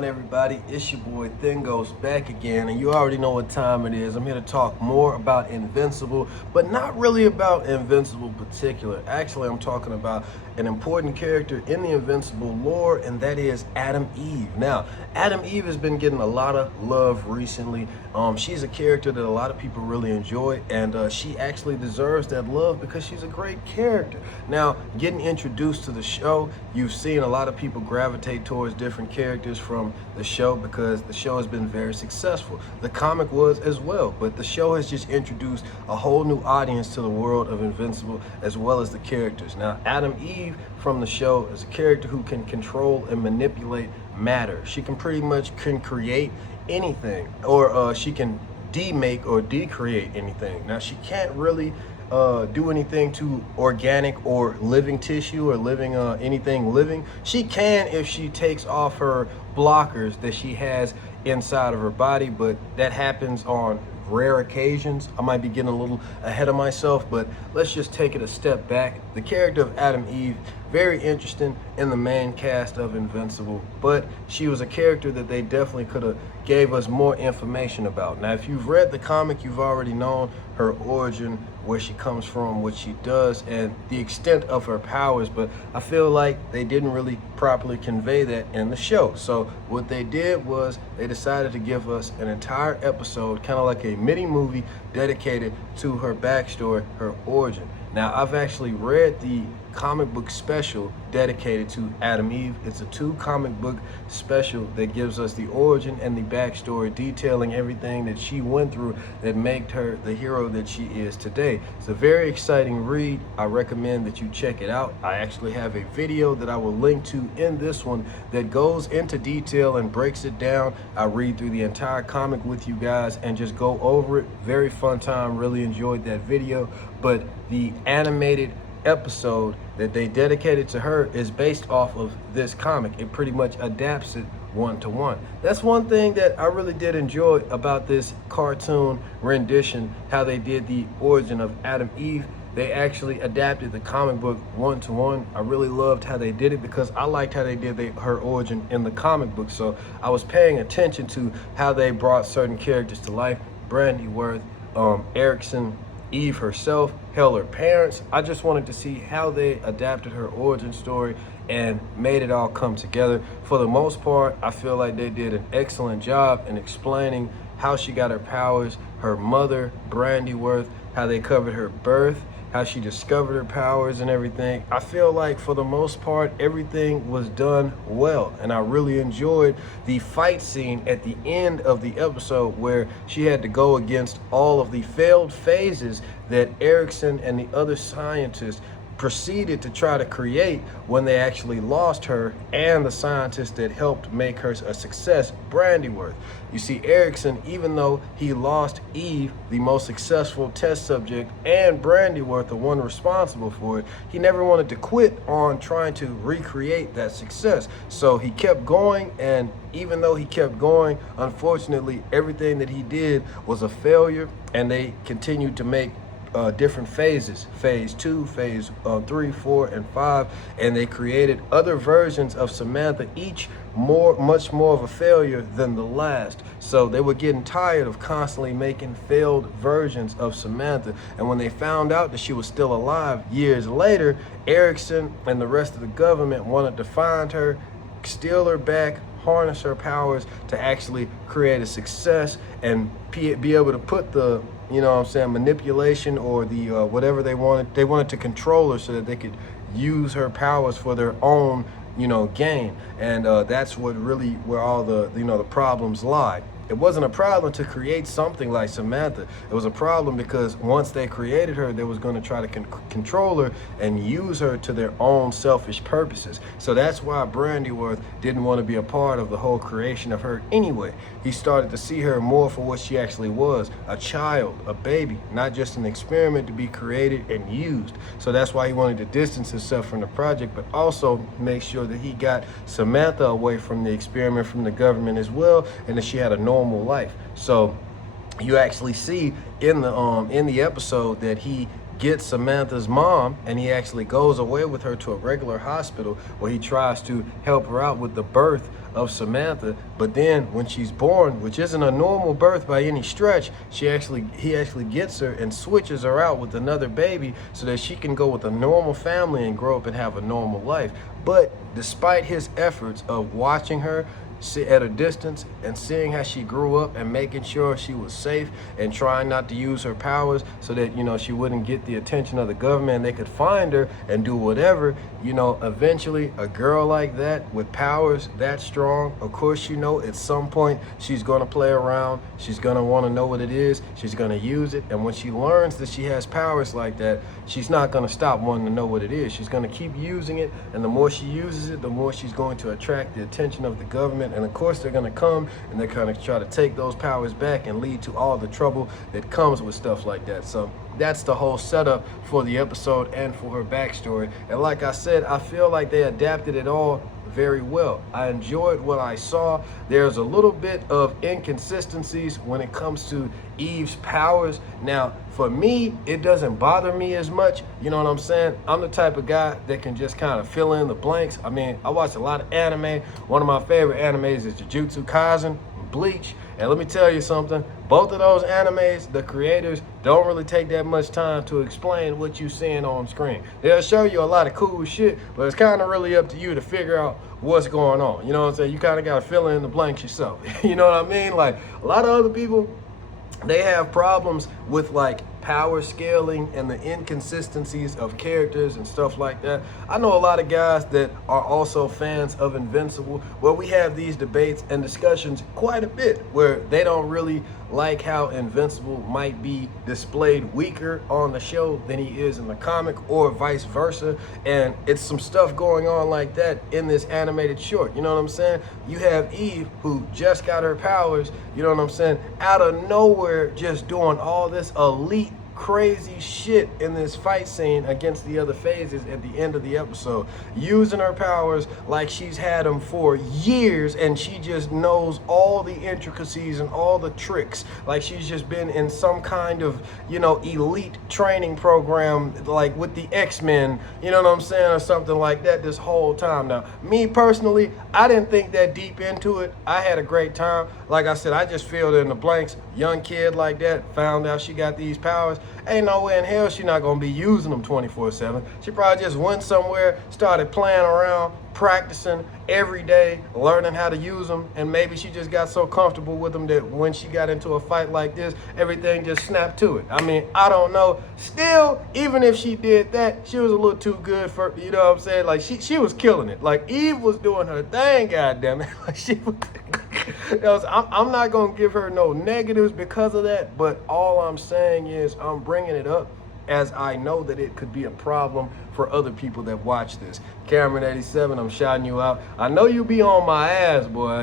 on, everybody? It's your boy Then Goes back again, and you already know what time it is. I'm here to talk more about Invincible, but not really about Invincible particular. Actually, I'm talking about an important character in the Invincible lore, and that is Adam Eve. Now, Adam Eve has been getting a lot of love recently. She's a character that a lot of people really enjoy, and she actually deserves that love because she's a great character. Now, getting introduced to the show, you've seen a lot of people gravitate towards different characters from the show because the show has been very successful. The comic was as well, but the show has just introduced a whole new audience to the world of Invincible as well as the characters. Now, Adam Eve from the show is a character who can control and manipulate matter. She can pretty much create anything, or she can demake or decreate anything. Now, she can't really do anything to organic or living tissue or living anything living. She can if she takes off her blockers that she has inside of her body, but that happens on rare occasions. I might be getting a little ahead of myself, but let's just take it a step back. The character of Adam Eve, very interesting in the main cast of Invincible, but she was a character that they definitely could have gave us more information about. Now, if you've read the comic, you've already known her origin, where she comes from, what she does, and the extent of her powers, but I feel like they didn't really properly convey that in the show. So what they did was they decided to give us an entire episode, kind of like a mini movie dedicated to her backstory, her origin. Now, I've actually read the comic book special dedicated to Adam Eve. It's a 2 comic book special that gives us the origin and the backstory, detailing everything that she went through that made her the hero that she is today. It's a very exciting read. I recommend that you check it out. I actually have a video that I will link to in this one that goes into detail and breaks it down. I read through the entire comic with you guys and just go over it. Very fun time, really enjoyed that video. But the animated episode that they dedicated to her is based off of this comic. It pretty much adapts it one-to-one. That's one thing that I really did enjoy about this cartoon rendition, how they did the origin of Adam Eve. They actually adapted the comic book one-to-one. I really loved how they did it because I liked how they did her origin in the comic book. So I was paying attention to how they brought certain characters to life. Brandy Worth, Erickson, Eve herself, hell, her parents. I just wanted to see how they adapted her origin story and made it all come together. For the most part, I feel like they did an excellent job in explaining how she got her powers, her mother, Brandy Worth, how they covered her birth, how she discovered her powers and everything. I feel like for the most part, everything was done well. And I really enjoyed the fight scene at the end of the episode where she had to go against all of the failed phases that Erickson and the other scientists proceeded to try to create when they actually lost her and the scientist that helped make her a success, Brandy Worth. You see, Erickson, even though he lost Eve, the most successful test subject, and Brandy Worth, the one responsible for it, he never wanted to quit on trying to recreate that success. So he kept going, and even though he kept going, unfortunately, everything that he did was a failure, and they continued to make different phases, phase 2, phase 3, 4, and 5, and they created other versions of Samantha, each much more of a failure than the last. So they were getting tired of constantly making failed versions of Samantha, and when they found out that she was still alive years later, Erickson and the rest of the government wanted to find her, steal her back, harness her powers to actually create a success and be able to put the manipulation or the whatever they wanted to control her so that they could use her powers for their own gain. And that's where all the problems lie. It wasn't a problem to create something like Samantha. It was a problem because once they created her, they was going to try to control her and use her to their own selfish purposes. So that's why Brandy Worth didn't want to be a part of the whole creation of her anyway. He started to see her more for what she actually was, a child, a baby, not just an experiment to be created and used. So that's why he wanted to distance himself from the project, but also make sure that he got Samantha away from the experiment, from the government as well, and that she had a normal life. So you actually see in the episode that he gets Samantha's mom and he actually goes away with her to a regular hospital where he tries to help her out with the birth of Samantha. But then when she's born, which isn't a normal birth by any stretch, he actually gets her and switches her out with another baby so that she can go with a normal family and grow up and have a normal life. But despite his efforts of watching her at a distance and seeing how she grew up and making sure she was safe and trying not to use her powers so that, you know, she wouldn't get the attention of the government and they could find her and do whatever, you know, eventually a girl like that with powers that strong, of course, you know, at some point she's going to play around. She's going to want to know what it is. She's going to use it. And when she learns that she has powers like that, she's not going to stop wanting to know what it is. She's going to keep using it. And the more she uses it, the more she's going to attract the attention of the government. And of course, they're going to come and they're going to try to take those powers back and lead to all the trouble that comes with stuff like that. So that's the whole setup for the episode and for her backstory. And like I said, I feel like they adapted it all very well. I enjoyed what I saw. There's a little bit of inconsistencies when it comes to Eve's powers. Now, for me, it doesn't bother me as much. You know what I'm saying? I'm the type of guy that can just kind of fill in the blanks. I mean, I watch a lot of anime. One of my favorite animes is Jujutsu Kaisen, Bleach. And let me tell you something, both of those animes, the creators don't really take that much time to explain what you're seeing on screen. They'll show you a lot of cool shit, but it's kind of really up to you to figure out what's going on. You know what I'm saying? You kind of got to fill in the blanks yourself. You know what I mean? Like, a lot of other people, they have problems with like power scaling and the inconsistencies of characters and stuff like that. I know a lot of guys that are also fans of Invincible, where we have these debates and discussions quite a bit, where they don't really like how Invincible might be displayed weaker on the show than he is in the comic, or vice versa. And it's some stuff going on like that in this animated short. You know what I'm saying? You have Eve, who just got her powers, you know what I'm saying, out of nowhere, just doing all this elite crazy shit in this fight scene against the other phases at the end of the episode, using her powers like she's had them for years, and she just knows all the intricacies and all the tricks, like she's just been in some kind of, you know, elite training program, like with the X-Men, you know what I'm saying, or something like that this whole time. Now, me personally, I didn't think that deep into it. I had a great time. Like I said, I just filled in the blanks. Young kid like that, found out she got these powers. Ain't no way in hell she not gonna be using them 24/7. She probably just went somewhere, started playing around, practicing every day, learning how to use them, and maybe she just got so comfortable with them that when she got into a fight like this, everything just snapped to it. I mean, I don't know. Still, even if she did that, she was a little too good for, you know what I'm saying? Like, she was killing it. Like, Eve was doing her thing, goddammit. Like, she was... I'm not going to give her no negatives because of that, but all I'm saying is I'm bringing it up as I know that it could be a problem for other people that watch this. Cameron 87, I'm shouting you out. I know you be on my ass, boy.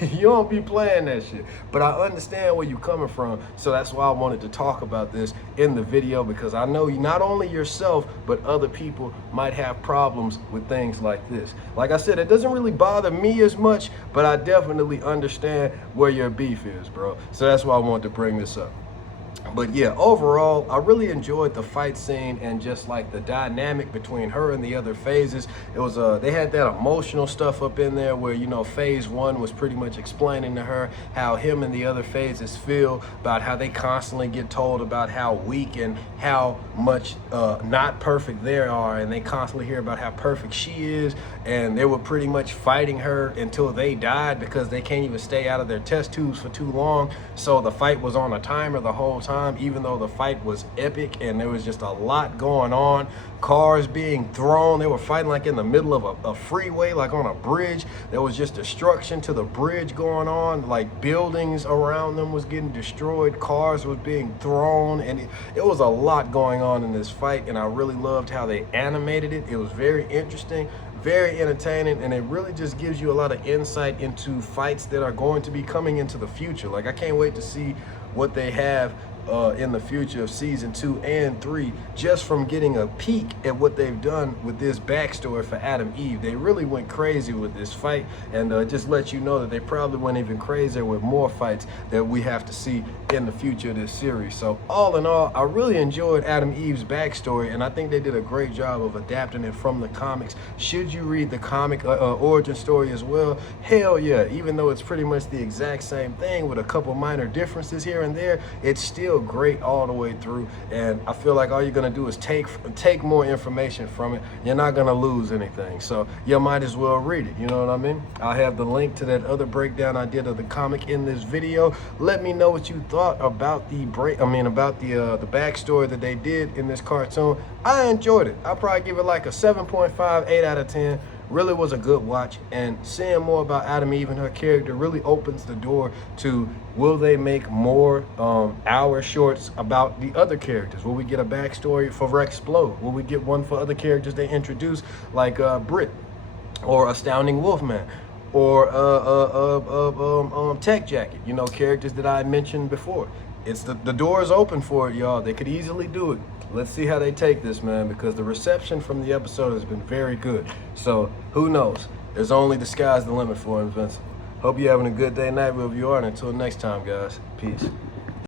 You don't be playing that shit, but I understand where you're coming from, so that's why I wanted to talk about this in the video, because I know you, not only yourself, but other people might have problems with things like this. Like I said, it doesn't really bother me as much, but I definitely understand where your beef is, bro. So that's why I wanted to bring this up. But yeah, overall, I really enjoyed the fight scene and just like the dynamic between her and the other phases. It was they had that emotional stuff up in there where, you know, phase one was pretty much explaining to her how him and the other phases feel about how they constantly get told about how weak and how much not perfect they are, and they constantly hear about how perfect she is, and they were pretty much fighting her until they died because they can't even stay out of their test tubes for too long. So the fight was on a timer the whole time, even though the fight was epic and there was just a lot going on. Cars being thrown, they were fighting like in the middle of a freeway, like on a bridge. There was just destruction to the bridge going on, like buildings around them was getting destroyed, cars was being thrown, and it was a lot going on in this fight, and I really loved how they animated it. It was very interesting, very entertaining, and it really just gives you a lot of insight into fights that are going to be coming into the future. Like, I can't wait to see what they have in the future of season 2 and 3 just from getting a peek at what they've done with this backstory for Adam Eve. They really went crazy with this fight, and just let you know that they probably went even crazier with more fights that we have to see in the future of this series. So all in all, I really enjoyed Adam Eve's backstory, and I think they did a great job of adapting it from the comics. Should you read the comic origin story as well? Hell yeah, even though it's pretty much the exact same thing with a couple minor differences here and there, it's still great all the way through, and I feel like all you're gonna do is take more information from it. You're not gonna lose anything, so you might as well read it, you know what I mean? I'll have the link to that other breakdown I did of the comic in this video. Let me know what you thought about the the backstory that they did in this cartoon. I enjoyed it. I'll probably give it like a 7.5, 8 out of 10. Really was a good watch, and seeing more about Adam Eve and her character really opens the door to, will they make more hour shorts about the other characters? Will we get a backstory for Rex Splode? Will we get one for other characters they introduce, like Brit or Astounding Wolfman or Tech Jacket? You know, characters that I mentioned before. It's the door is open for it, y'all. They could easily do it. Let's see how they take this, man, because the reception from the episode has been very good. So who knows? There's only the sky's the limit for Invincible. Hope you're having a good day, night, wherever you are, and until next time, guys, peace.